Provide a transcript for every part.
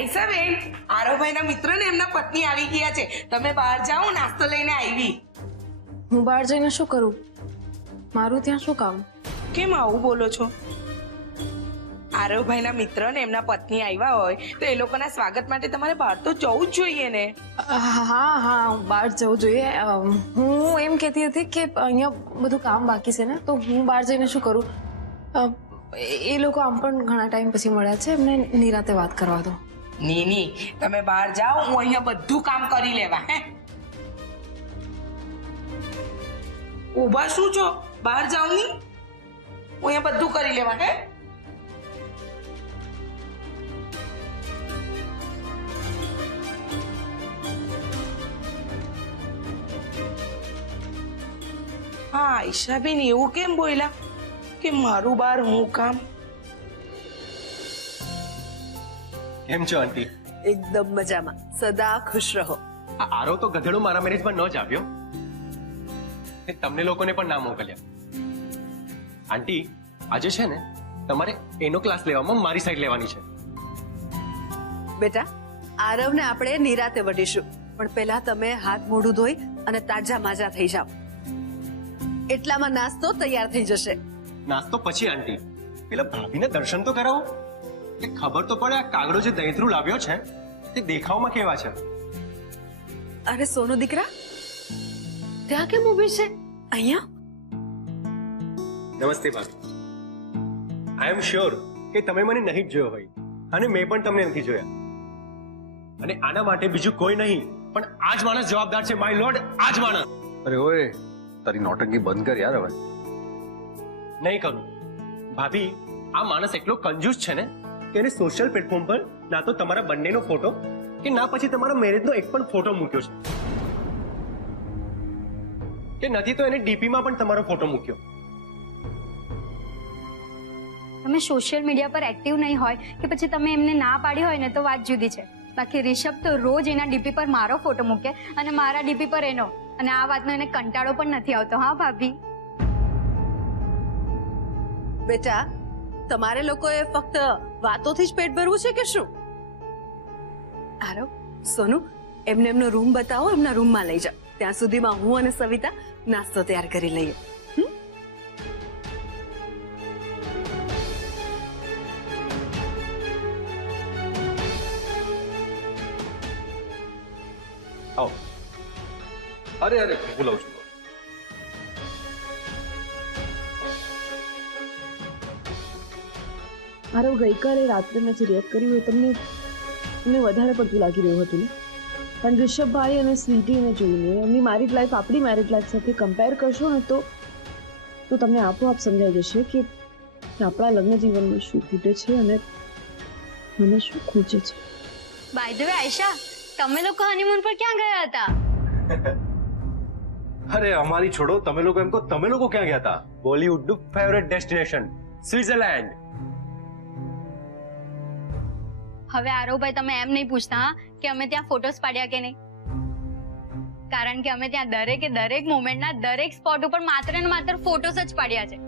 આયશા બેન, આરવભાઈના મિત્ર ને એમના પત્ની આવી ગયા છે. તમે બહાર જાઓ, નાસ્તો લઈને આવી. હું બહાર જઈને શું કરું? મારું ત્યાં શું કામ? કેમ આવું બોલો છો? આરવભાઈના મિત્ર ને એમના પત્ની આવ્યા હોય તો એ લોકોના સ્વાગત માટે તમારે બહાર તો જવું જ જોઈએ ને. હા બહાર જવું જોઈએ. હું એમ કહેતી હતી કે અહીંયા બધું કામ બાકી છે ને, તો હું બહાર જઈને શું કરું? એ લોકો આમ પણ ઘણા ટાઈમ પછી મળ્યા છે, એમને નિરાતે વાત કરવા દો. ની તમે બહાર જાઓ, હું અહીંયા બધું કામ કરી લેવા. હે, ઊભા શું છો? બહાર જાઓ ની, હું અહીંયા બધું કરી લેવા. હે, હા આયશાબેન એવું કેમ બોલ્યા કે મારું બાર હું કામ? કેમ છો આંટી? એકદમ મજામાં. સદા ખુશ રહો. આ આરો તો ગધેડો મારા મેરેજમાં ન જ આવ્યો, એ તમને લોકોને પણ ના મોકલ્યા. આંટી, આજે છે ને તમારે એનો ક્લાસ લેવામાં મારી સાઈડ લેવાની છે. બેટા, આરવને આપણે નિરાતે વઢીશું, પણ પહેલા તમે હાથ મોઢું ધોઈ અને તાજા માજા થઈ જાઓ. એટલામાં નાસ્તો તૈયાર થઈ જશે. નાસ્તો પછી આંટી, પેલા ભાભીને દર્શન તો કરાવો, કે ખબર તો પડે આ કાગડો જે દહીંથરું લાવ્યો છે તે દેખાવમાં કેવા છે. અરે સોનુ દીકરા, ત્યાં કેમ ઊભી છે? અહીંયા નમસ્તે ભાભી. આઈ એમ શ્યોર કે તમે મને નહીં જ જોયો હોય, અને મેં પણ તમને નથી જોયા. અને આના માટે બીજું કોઈ નહીં પણ આ જ માણસ જવાબદાર છે. માય લોર્ડ, આ જ માણસ. અરે ઓય, તારી નોટંકી બંધ કર યાર હવે. નહીં કરું ભાભી. આ માણસ એટલો કંજૂસ છે ને કે એને સોશિયલ પ્લેટફોર્મ પર ના તો તમારા બંનેનો ફોટો કે ના પછી તમારા મેરેજનો એક પણ ફોટો મૂક્યો છે, કે નથી તો એને ડીપીમાં પણ તમારો ફોટો મૂક્યો. તમે સોશિયલ મીડિયા પર એક્ટિવ નહીં હોય કે પછી તમે એમને ના પાડી હોય ને તો વાત જુદી છે. બાકી રિષભ તો રોજ એના ડીપી પર મારો ફોટો મૂકે અને મારા ડીપી પર એનો, અને આ વાતનો એને કંટાળો પણ નથી આવતો. હા ભાભી. બેટા, તમારે લોકોએ ફક્ત વાતોથી જ પેટ ભરવું છે કે શું? આરવ, સોનુ, એમને એમનો રૂમ બતાવો, એમના રૂમમાં લઈ જાઓ. ત્યાં સુધીમાં હું અને સવિતા નાસ્તો તૈયાર કરી લઈએ. આવો. અરે હું લઉં છું. મારો ગઈકાલે રાત્રે મેં જે રિએક્ટ કર્યું એ તમને વધારે પડતું લાગી રહ્યું હતું ને, પણ રિષભભાઈ અને સ્વીટીને જોઈને એમની મેરિડ લાઈફ આપણી મેરિડ લાઈફ સાથે કમ્પેર કરશો ને તો તમને આપોઆપ સમજાઈ જશે કે આપણા લગ્ન જીવનમાં શું ખૂટે છે અને મને શું ખૂચે છે. બાય ધ વે આયશા, તમે લોકો હનીમૂન પર ક્યાં ગયા હતા? અરે અમારી છોડો, તમે લોકો એમ કહો, તમે લોકો ક્યાં ગયા હતા? બોલીવુડનું ફેવરેટ ડેસ્ટિનેશન સ્વિટ્ઝરલેન્ડ. હવે આરવભાઈ, તમે એમ નહીં પૂછતા કે અમે ત્યાં ફોટોસ પાડ્યા કે નહીં, કારણ કે અમે ત્યાં દરેક મોમેન્ટના દરેક સ્પોટ ઉપર માત્ર ને માત્ર ફોટોસ જ પાડ્યા છે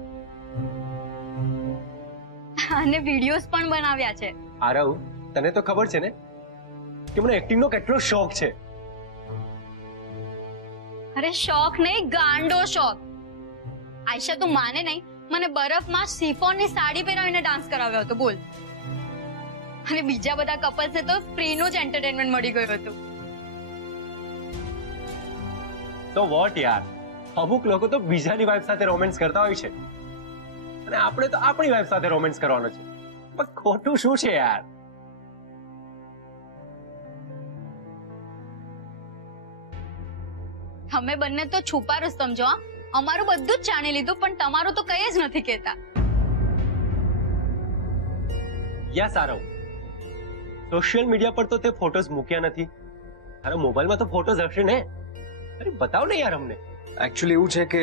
અને વિડીયોઝ પણ બનાવ્યા છે. આરવ, તને તો ખબર છે ને કે મને એક્ટિંગનો કેટલો શોખ છે. અરે શોખ નહીં, ગાંડો શોખ. આયશા, તું માને નહીં, મને બરફમાં સિફોનની સાડી પહેરાવીને ડાન્સ કરાવ્યો હતો. બોલ. અને બીજા બધા કપલ્સને તો ફ્રીનું જ એન્ટરટેનમેન્ટ મળી ગયું હતું. તો વોટ યાર, અમુક લોકો તો બીજાની વાઈફ સાથે રોમેન્સ કરતા હોય છે અને આપણે તો આપણી વાઈફ સાથે રોમેન્સ કરવાનો છે. પણ ખોટું શું છે યાર? અમે બંને તો છુપા રૂસ્તમ છો. અમારું બધું જ જાણી લીધું, પણ તમારું તો કઈ જ નથી કહેતા. યસ આરવ, સોશિયલ મીડિયા પર તો તે ફોટોઝ મૂક્યા નથી. તારા મોબાઈલમાં તો ફોટોઝ હશે ને? અરે બતાવ ને યાર અમને. એકચ્યુઅલી એવું છે કે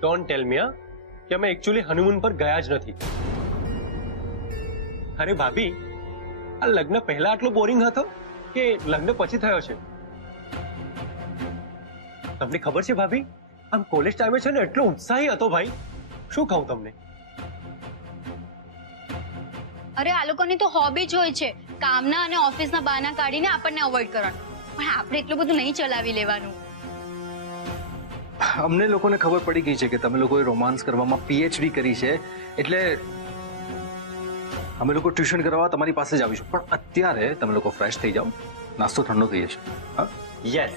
ડોન્ટ ટેલ મી કે અમે એકચ્યુઅલી હનીમૂન પર ગયા જ નથી. અરે ભાભી, આ લગ્ન પહેલા આટલો બોરિંગ હતો કે લગ્ન પછી થયો છે? તમને ખબર છે ભાભી, આમ કોલેજ ટાઈમે છે ને એટલો ઉત્સાહી હતો ભાઈ, શું કહું તમને. અરે આ લોકોની તો હોબી જ હોય છે કામના અને ઓફિસના બહાના કાઢીને આપણને અવોઇડ કરવાનું. પણ આપણે એટલું બધું નહીં ચલાવી લેવાનું. અમને લોકોને ખબર પડી ગઈ છે કે તમે લોકોએ રોમાન્સ કરવામાં પીએચડી કરી છે, એટલે અમે લોકો ટ્યુશન કરવા તમારી પાસે જ આવીશું. પણ અત્યારે તમે લોકો ફ્રેશ થઈ જાઓ, નાસ્તો ઠંડો થઈ જશે. હા, યસ